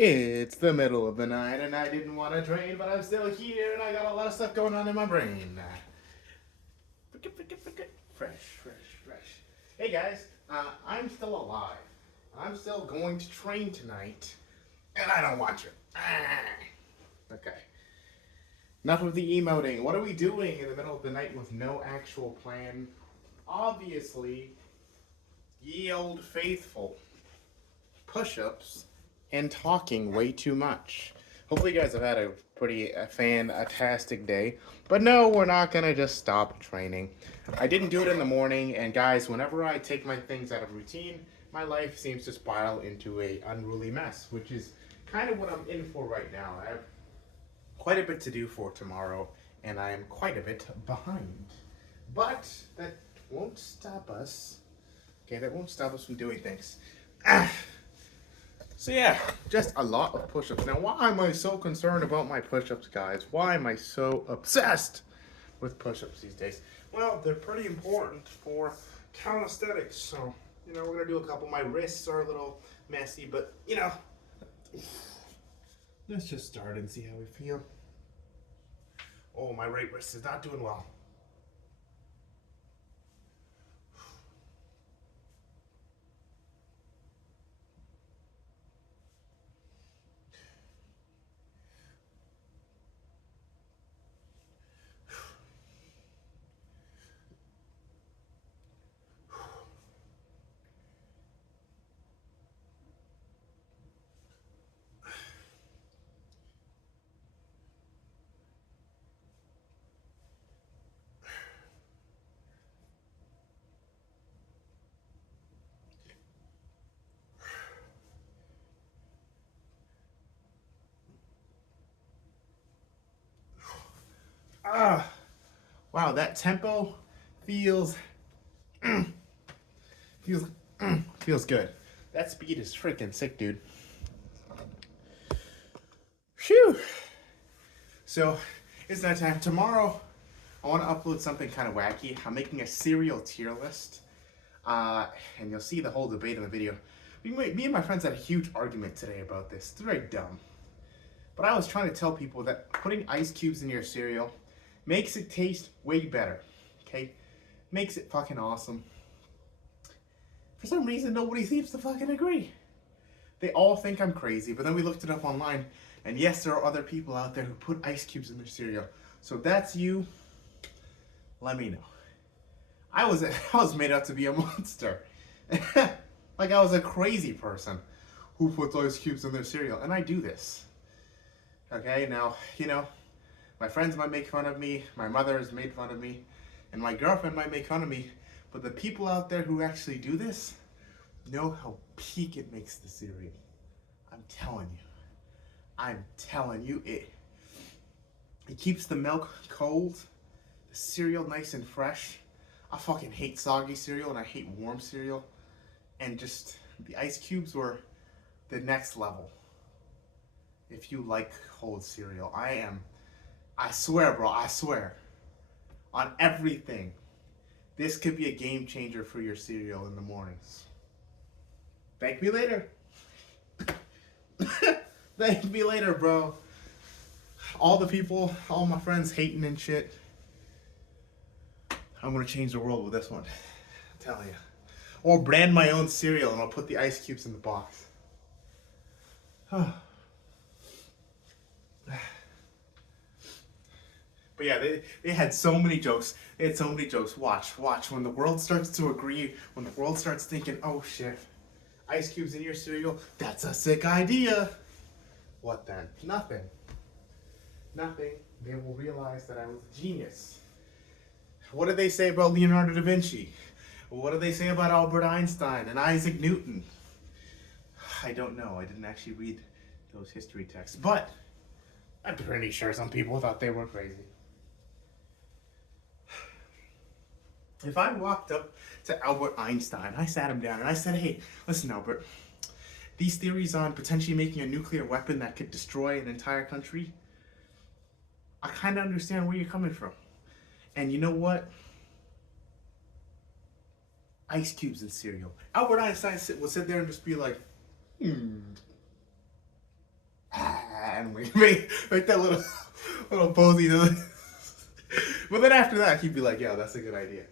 It's the middle of the night and I didn't want to train, but I'm still here and I got a lot of stuff going on in my brain. Fresh, fresh, fresh. Hey guys, I'm still alive. I'm still going to train tonight and I don't want you. Okay. Enough of the emoting. What are we doing in the middle of the night with no actual plan? Obviously, ye old faithful push ups and talking way too much. Hopefully, you guys have had a pretty fantastic day. But no, we're not gonna just stop training. I didn't do it in the morning, and guys, whenever I take my things out of routine, my life seems to spiral into a unruly mess, which is kind of what I'm in for right now. I have quite a bit to do for tomorrow, and I am quite a bit behind. But that won't stop us. Okay, that won't stop us from doing things. So yeah, just a lot of push-ups. Now, why am I so concerned about my push-ups, guys? Why am I so obsessed with push-ups these days? Well, they're pretty important for calisthenics. So, we're gonna do a couple. My wrists are a little messy, but let's just start and see how we feel. Oh, my right wrist is not doing well. Ah, wow, that tempo feels feels feels good. That speed is freaking sick, dude. Phew. So it's that time. Tomorrow, I want to upload something kind of wacky. I'm making a cereal tier list, and you'll see the whole debate in the video. Me and my friends had a huge argument today about this. It's very dumb. But I was trying to tell people that putting ice cubes in your cereal makes it taste way better. Okay? Makes it fucking awesome. For some reason, nobody seems to fucking agree. They all think I'm crazy, but then we looked it up online, and yes, there are other people out there who put ice cubes in their cereal. So if that's you, let me know. I was I was made out to be a monster. Like I was a crazy person who puts ice cubes in their cereal, and I do this. Okay, now, my friends might make fun of me, my mother has made fun of me, and my girlfriend might make fun of me, but the people out there who actually do this know how peak it makes the cereal. I'm telling you. I'm telling you, it keeps the milk cold, the cereal nice and fresh. I fucking hate soggy cereal and I hate warm cereal. And just the ice cubes were the next level. If you like cold cereal, I swear, bro, I swear, on everything, this could be a game changer for your cereal in the mornings. Thank me later. Thank me later, bro. All the people, all my friends hating and shit. I'm gonna change the world with this one. I'm telling you. Or brand my own cereal and I'll put the ice cubes in the box. But yeah, they had so many jokes. They had so many jokes. Watch. When the world starts to agree, when the world starts thinking, oh shit, ice cubes in your cereal, that's a sick idea. What then? Nothing. Nothing. They will realize that I was a genius. What did they say about Leonardo da Vinci? What did they say about Albert Einstein and Isaac Newton? I don't know. I didn't actually read those history texts, but I'm pretty sure some people thought they were crazy. If I walked up to Albert Einstein, I sat him down and I said, hey, listen, Albert, these theories on potentially making a nuclear weapon that could destroy an entire country, I kind of understand where you're coming from. And you know what? Ice cubes and cereal. Albert Einstein would sit there and just be like, manly. Make that little pose he does. But then after that, he'd be like, "Yo, that's a good idea."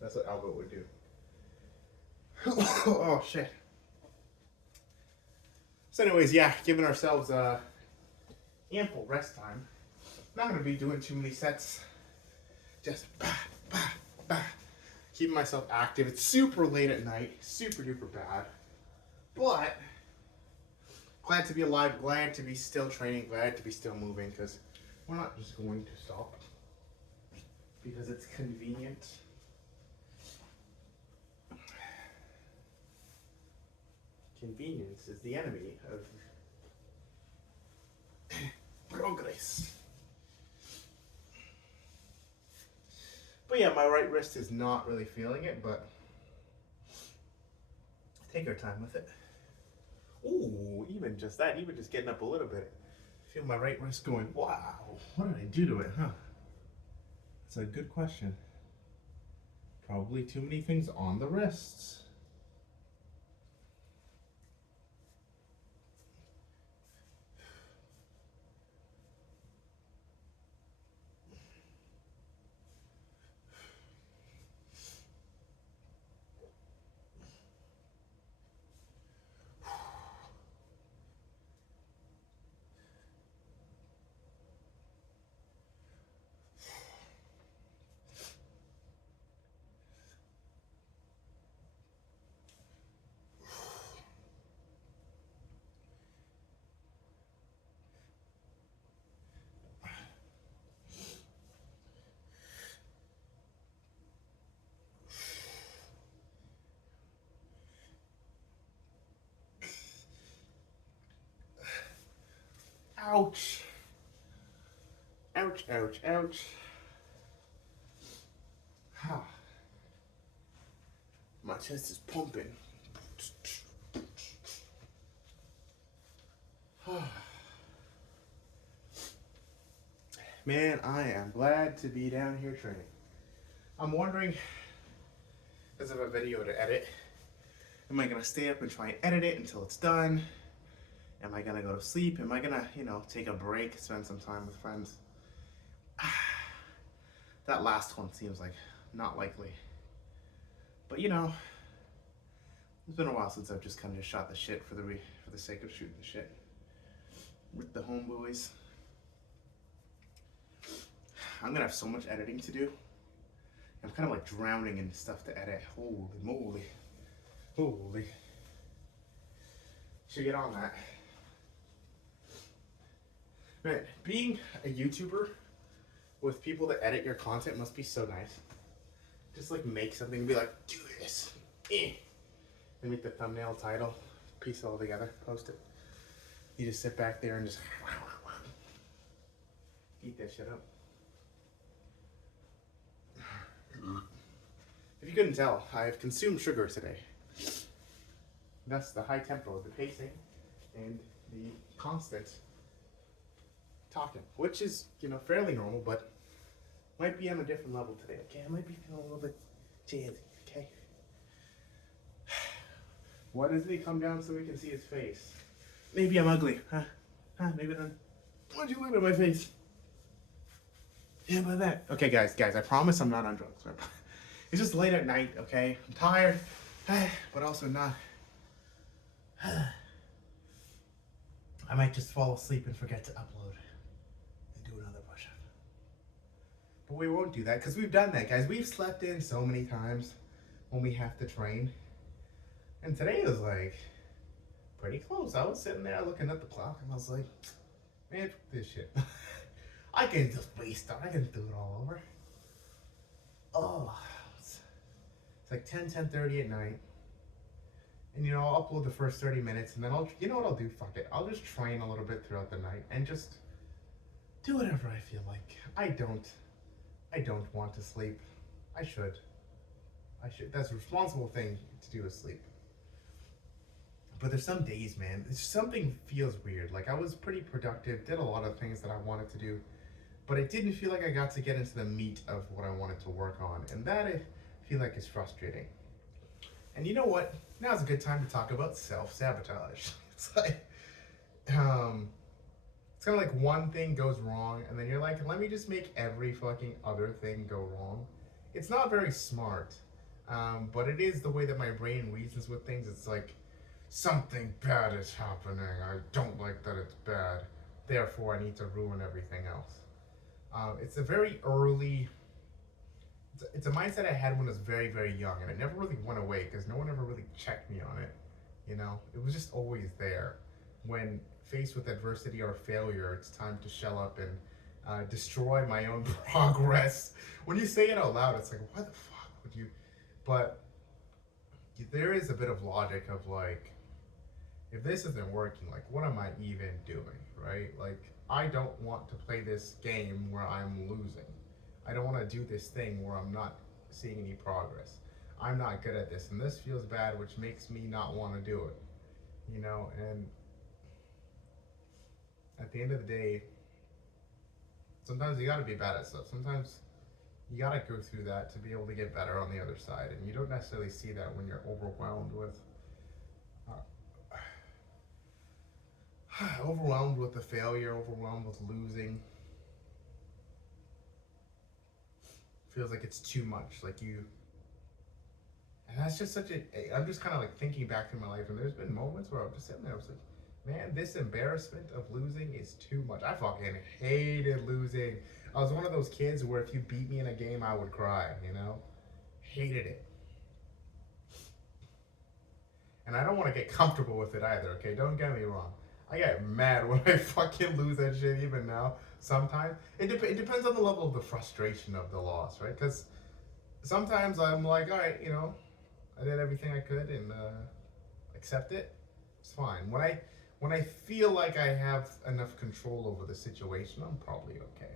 That's what Albert would do. Oh shit. So, anyways, yeah, giving ourselves ample rest time. Not gonna be doing too many sets. Just bah, bah, bah. Keeping myself active. It's super late at night, super duper bad. But glad to be alive, glad to be still training, glad to be still moving, because we're not just going to stop because it's convenient. Convenience is the enemy of progress. But yeah, my right wrist is not really feeling it, but take our time with it. Ooh, even just that, even just getting up a little bit. Feel my right wrist going, wow, what did I do to it, huh? That's a good question. Probably too many things on the wrists. Ouch. Ouch, ouch, ouch. My chest is pumping. Man, I am glad to be down here training. I'm wondering, because I have a video to edit, am I going to stay up and try and edit it until it's done? Am I going to go to sleep? Am I going to, take a break, spend some time with friends? That last one seems like not likely. But it's been a while since I've just kind of just shot the shit for the sake of shooting the shit with the homeboys. I'm gonna have so much editing to do. I'm kind of like drowning in stuff to edit. Holy moly. Holy. Should get on that. Man, being a YouTuber with people that edit your content must be so nice. Just like make something and be like, do this. And make the thumbnail, title, piece it all together, post it. You just sit back there and just eat that shit up. If you couldn't tell, I have consumed sugar today. Thus the high tempo, the pacing, and the constant talking, which is, fairly normal, but might be on a different level today, okay? I might be feeling a little bit jazzy, okay? Why doesn't he come down so we can see his face? Maybe I'm ugly, huh? Maybe not. Why'd you look at my face? Yeah, about that. Okay, guys, I promise I'm not on drugs. It's just late at night, okay? I'm tired, but also not. I might just fall asleep and forget to upload and do another push-up. But we won't do that because we've done that, guys. We've slept in so many times when we have to train. And today was like pretty close. I was sitting there looking at the clock and I was like, man, fuck this shit. I can just waste it. I can do it all over. Oh, it's like 10:30 at night. And I'll upload the first 30 minutes and then you know what I'll do? Fuck it. I'll just train a little bit throughout the night and just do whatever I feel like. I don't want to sleep. I should. That's a responsible thing to do is sleep. But there's some days, man, something feels weird. Like I was pretty productive, did a lot of things that I wanted to do, but I didn't feel like I got to get into the meat of what I wanted to work on. And that I feel like is frustrating. And you know what? Now's a good time to talk about self-sabotage. It's like, it's kind kind of like one thing goes wrong, and then you're like, let me just make every fucking other thing go wrong. It's not very smart, but it is the way that my brain reasons with things. It's like, something bad is happening. I don't like that it's bad. Therefore, I need to ruin everything else. It's a very early. It's a mindset I had when I was very, very young, and it never really went away because no one ever really checked me on it. You know, it was just always there. When faced with adversity or failure, it's time to shell up and destroy my own progress. When you say it out loud, it's like, why the fuck would you? But there is a bit of logic of like, if this isn't working, like, what am I even doing, right? Like, I don't want to play this game where I'm losing. I don't want to do this thing where I'm not seeing any progress. I'm not good at this, and this feels bad, which makes me not want to do it, you know? And at the end of the day, sometimes you gotta be bad at stuff. Sometimes you gotta go through that to be able to get better on the other side, and you don't necessarily see that when you're overwhelmed with overwhelmed with the failure, overwhelmed with losing. Feels like it's too much. Like you, and that's just such a. I'm just kind of like thinking back through my life, and there's been moments where I'm just sitting there. I was like, man, this embarrassment of losing is too much. I fucking hated losing. I was one of those kids where if you beat me in a game, I would cry. You know, hated it. And I don't want to get comfortable with it either. Okay, don't get me wrong. I get mad when I fucking lose that shit even now. Sometimes it depends on the level of the frustration of the loss, right? Because sometimes I'm like, all right, you know, I did everything I could and accept it. It's fine. When I feel like I have enough control over the situation, I'm probably okay.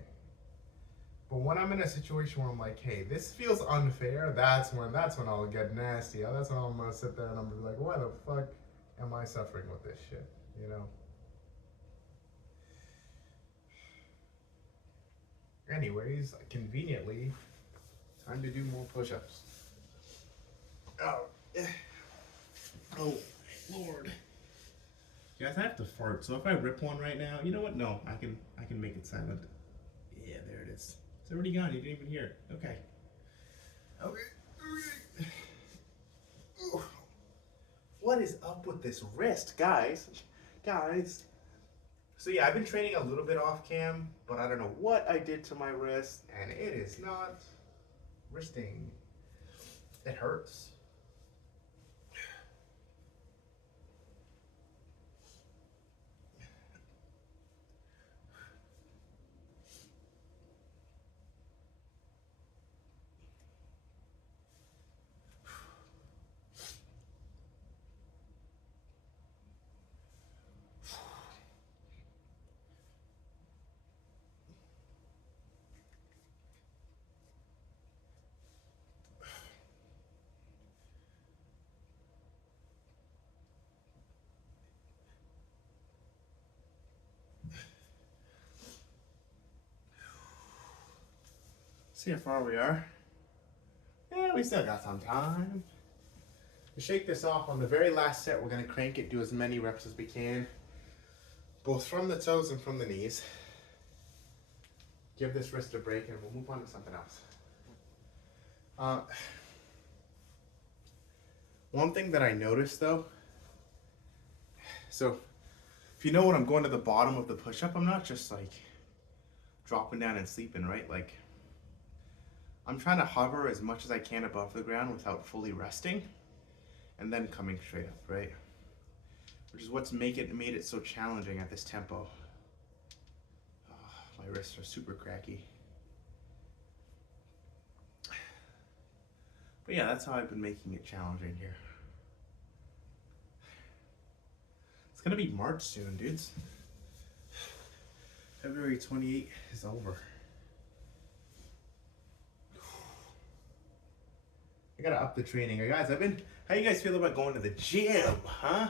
But when I'm in a situation where I'm like, hey, this feels unfair, that's when I'll get nasty. That's when I'm gonna sit there and I'm gonna be like, why the fuck am I suffering with this shit? You know? Anyways, conveniently, time to do more push-ups. Oh, oh, Lord. Guys, I have to fart, so if I rip one right now, you know what? No, I can make it silent. Yeah, there it is. It's already gone. You didn't even hear it. Okay. Okay. What is up with this wrist, guys? Guys. So yeah, I've been training a little bit off cam, but I don't know what I did to my wrist, and it is not wristing. It hurts. See how far we are. Yeah, we still got some time. To shake this off on the very last set, we're gonna crank it, do as many reps as we can, both from the toes and from the knees. Give this wrist a break and we'll move on to something else. One thing that I noticed though, so if you know when I'm going to the bottom of the push-up, I'm not just like dropping down and sleeping, right? Like I'm trying to hover as much as I can above the ground without fully resting and then coming straight up, right? Which is what's made it so challenging at this tempo. Oh, my wrists are super cracky. But yeah, that's how I've been making it challenging here. It's gonna be March soon, dudes. February 28th is over. I gotta up the training. Guys, how you guys feel about going to the gym, huh?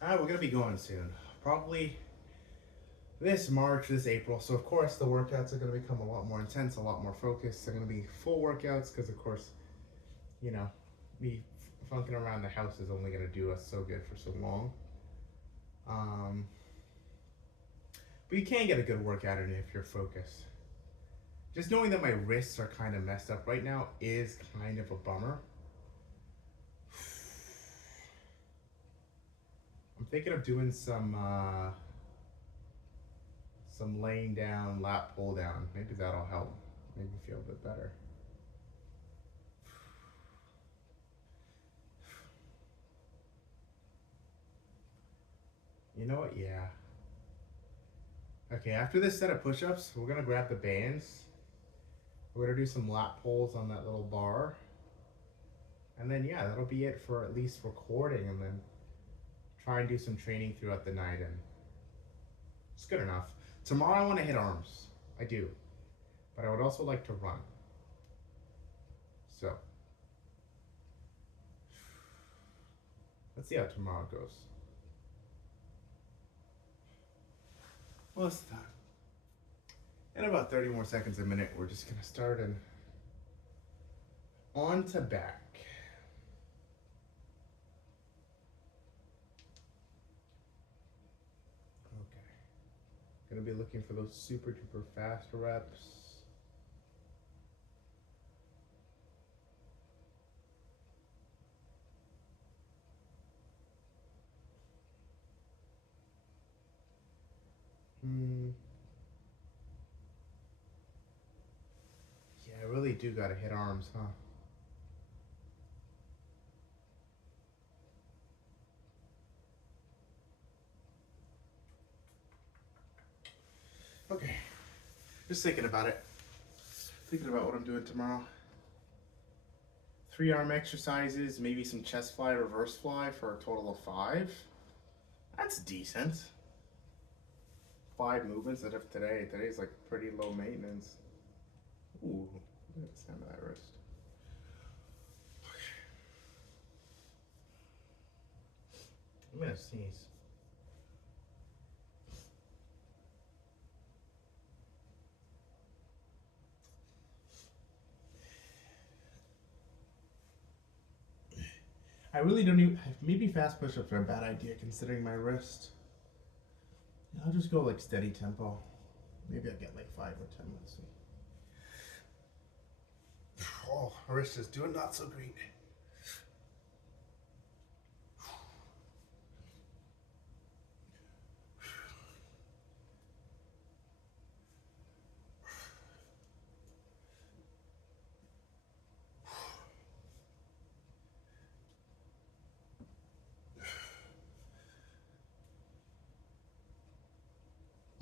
We're gonna be going soon. Probably this March, this April. So of course the workouts are gonna become a lot more intense, a lot more focused. They're gonna be full workouts because of course, you know, me funking around the house is only gonna do us so good for so long. But you can get a good workout in it if you're focused. Just knowing that my wrists are kind of messed up right now is kind of a bummer. I'm thinking of doing some laying down, lat pull down. Maybe that'll help. Make me feel a bit better. You know what? Yeah. Okay, after this set of push-ups, we're gonna grab the bands. We're gonna do some lat pulls on that little bar. And then yeah, that'll be it for at least recording, and then try and do some training throughout the night, and it's good enough. Tomorrow I want to hit arms. I do. But I would also like to run. So let's see how tomorrow goes. Well, it's time. In about 30 more seconds a minute, we're just gonna start and on to back. Okay. Gonna be looking for those super duper fast reps. Yeah, I really do gotta hit arms, huh? Okay. Just thinking about it. Thinking about what I'm doing tomorrow. 3 arm exercises, maybe some chest fly, reverse fly for a total of 5. That's decent. 5 movements out of today. Today's like pretty low maintenance. Ooh, look at the sound of that wrist. I'm gonna sneeze. I really don't even. Maybe fast push-ups are a bad idea considering my wrist. I'll just go like steady tempo. Maybe I'll get like 5 or 10. Let's see. Oh, my wrist is doing not so great.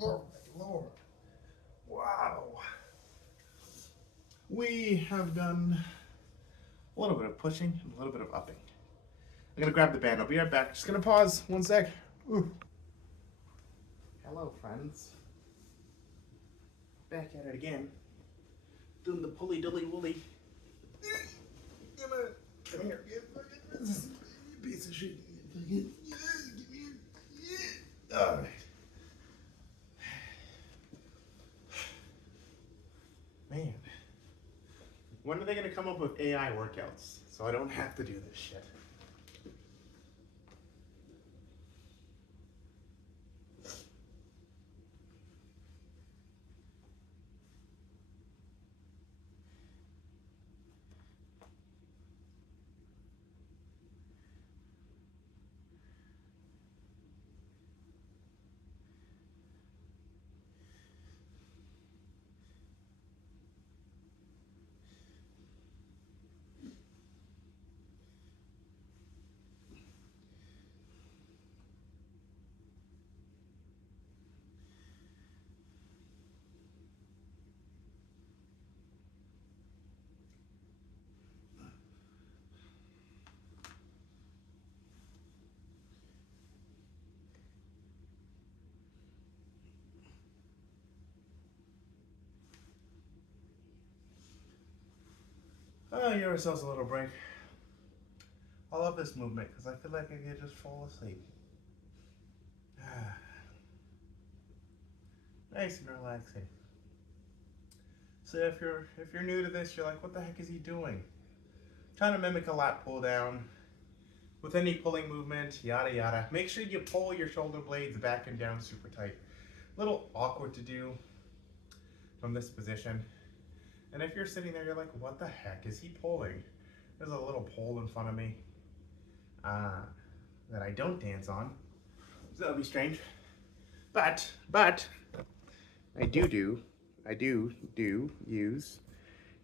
Oh my Lord. Wow. We have done a little bit of pushing and a little bit of upping. I'm gonna grab the band. I'll be right back. Just gonna pause 1 sec. Ooh. Hello, friends. Back at it again. Doing the pulley dilly woolly. Come here. Piece of shit. Alright. Man. When are they gonna come up with AI workouts so I don't have to do this shit? Oh, give ourselves a little break. I love this movement because I feel like I could just fall asleep. Nice and relaxing. So if you're new to this, you're like, what the heck is he doing? Trying to mimic a lat pull down with any pulling movement, yada yada. Make sure you pull your shoulder blades back and down super tight. A little awkward to do from this position. And if you're sitting there, you're like, what the heck is he pulling? There's a little pole in front of me that I don't dance on. So that'll be strange. But I do use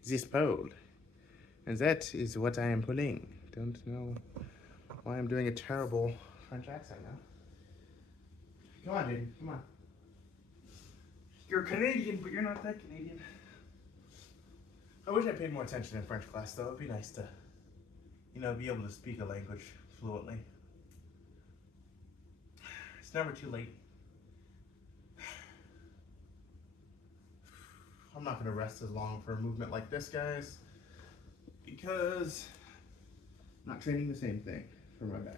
this pole. And that is what I am pulling. Don't know why I'm doing a terrible French accent now. Come on, dude, come on. You're Canadian, but you're not that Canadian. I wish I paid more attention in French class, though. It'd be nice to, be able to speak a language fluently. It's never too late. I'm not gonna rest as long for a movement like this, guys, because I'm not training the same thing for my back.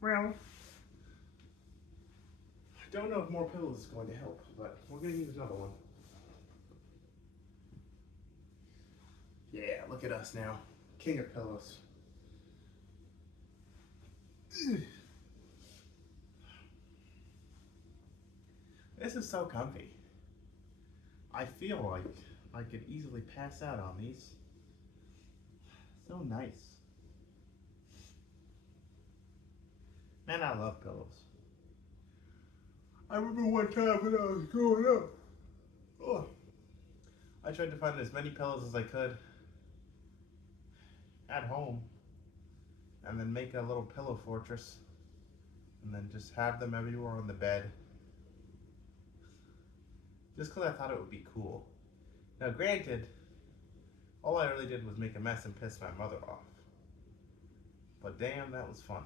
Well, I don't know if more pillows is going to help, but we're going to use another one. Yeah, look at us now. King of pillows. This is so comfy. I feel like I could easily pass out on these. So nice. Man, I love pillows. I remember one time when I was growing up, I tried to find as many pillows as I could at home and then make a little pillow fortress and then just have them everywhere on the bed. Just because I thought it would be cool. Now granted, all I really did was make a mess and piss my mother off. But damn, that was fun.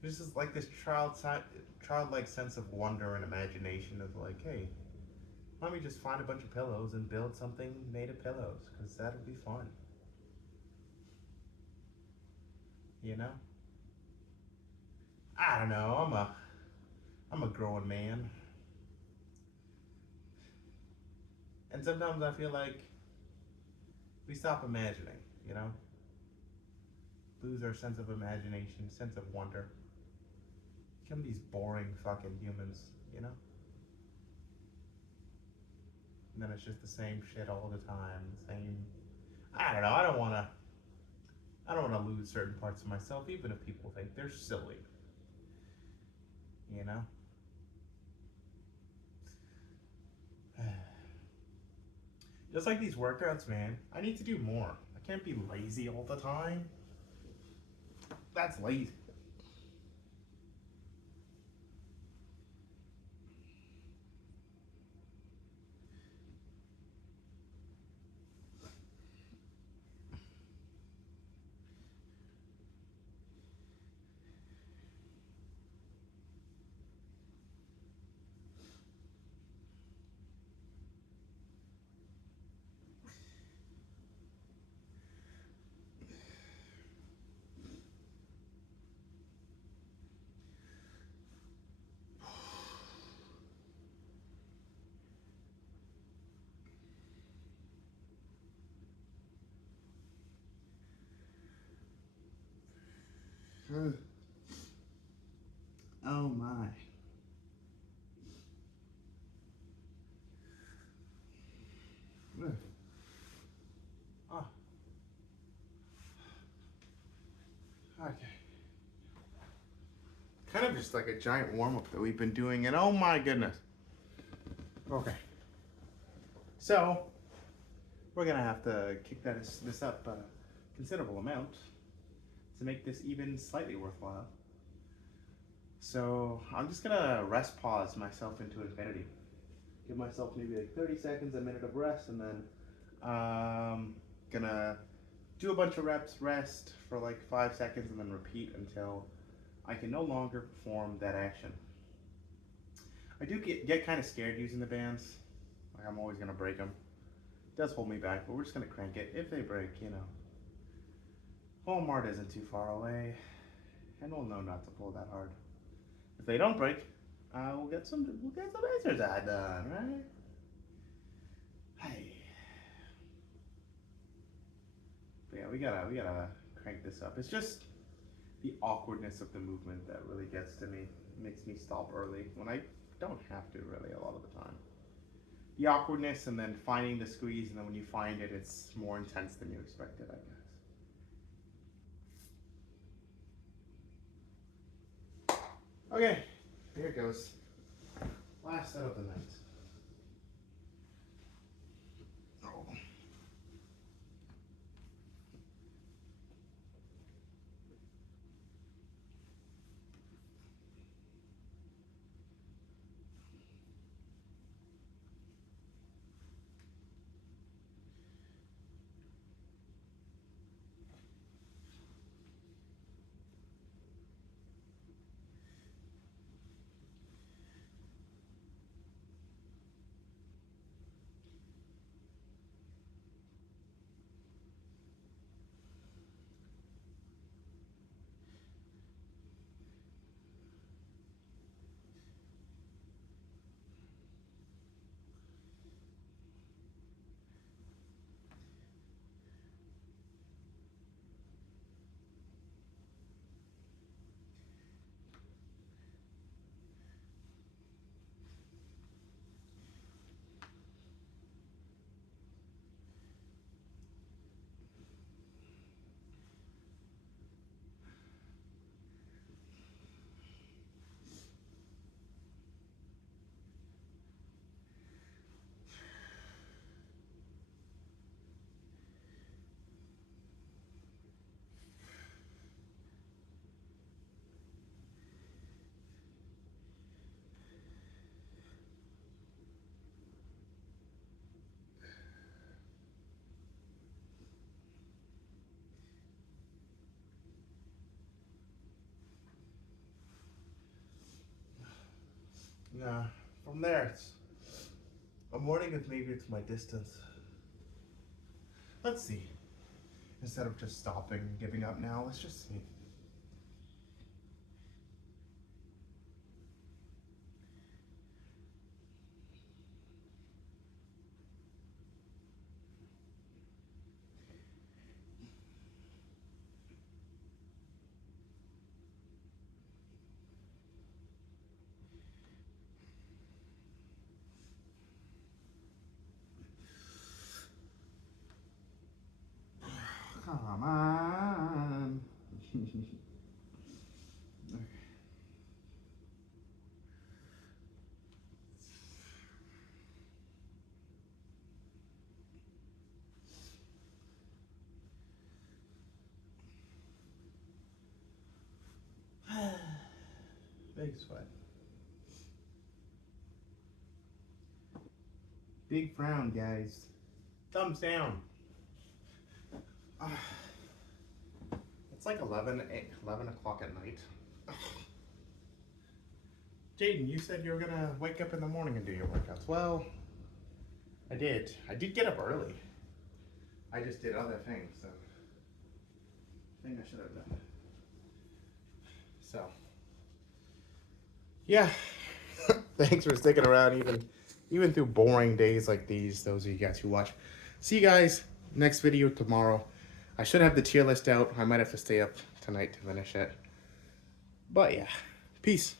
There's just like this childlike sense of wonder and imagination of like, hey, let me just find a bunch of pillows and build something made of pillows, because that'll be fun. You know? I don't know, I'm a growing man. And sometimes I feel like we stop imagining, Lose our sense of imagination, sense of wonder. Become these boring fucking humans, And then it's just the same shit all the time, I don't know, I don't wanna lose certain parts of myself, even if people think they're silly. You know? Just like these workouts, man, I need to do more. I can't be lazy all the time. That's lazy. Oh my. Oh. Okay. Kind of just like a giant warm-up that we've been doing, and oh my goodness. Okay. So, we're gonna have to kick this up a considerable amount to make this even slightly worthwhile. So I'm just gonna rest pause myself into infinity. Give myself maybe like 30 seconds, a minute of rest, and then gonna do a bunch of reps, rest for like 5 seconds, and then repeat until I can no longer perform that action. I do get kind of scared using the bands. Like I'm always gonna break them. It does hold me back, but we're just gonna crank it. If they break, you know, Walmart isn't too far away, and we'll know not to pull that hard. If they don't break, we'll get some exercise done, right? Hey. But yeah, we gotta crank this up. It's just the awkwardness of the movement that really gets to me. It makes me stop early when I don't have to, really, a lot of the time. The awkwardness, and then finding the squeeze, and then when you find it, it's more intense than you expected, I guess. Okay, here it goes. Last set of the night. Oh. Nah, from there, I'm wondering if maybe it's my distance. Let's see. Instead of just stopping and giving up now, let's just see. Come on. Big sweat. Big frown, guys. Thumbs down. It's like 11 o'clock at night. Jaden, you said you were gonna wake up in the morning and do your workouts. Well, I did. I did get up early. I just did other things, so I think I should have done. So, yeah. Thanks for sticking around even through boring days like these, those of you guys who watch. See you guys next video tomorrow. I should have the tier list out. I might have to stay up tonight to finish it. But yeah, peace.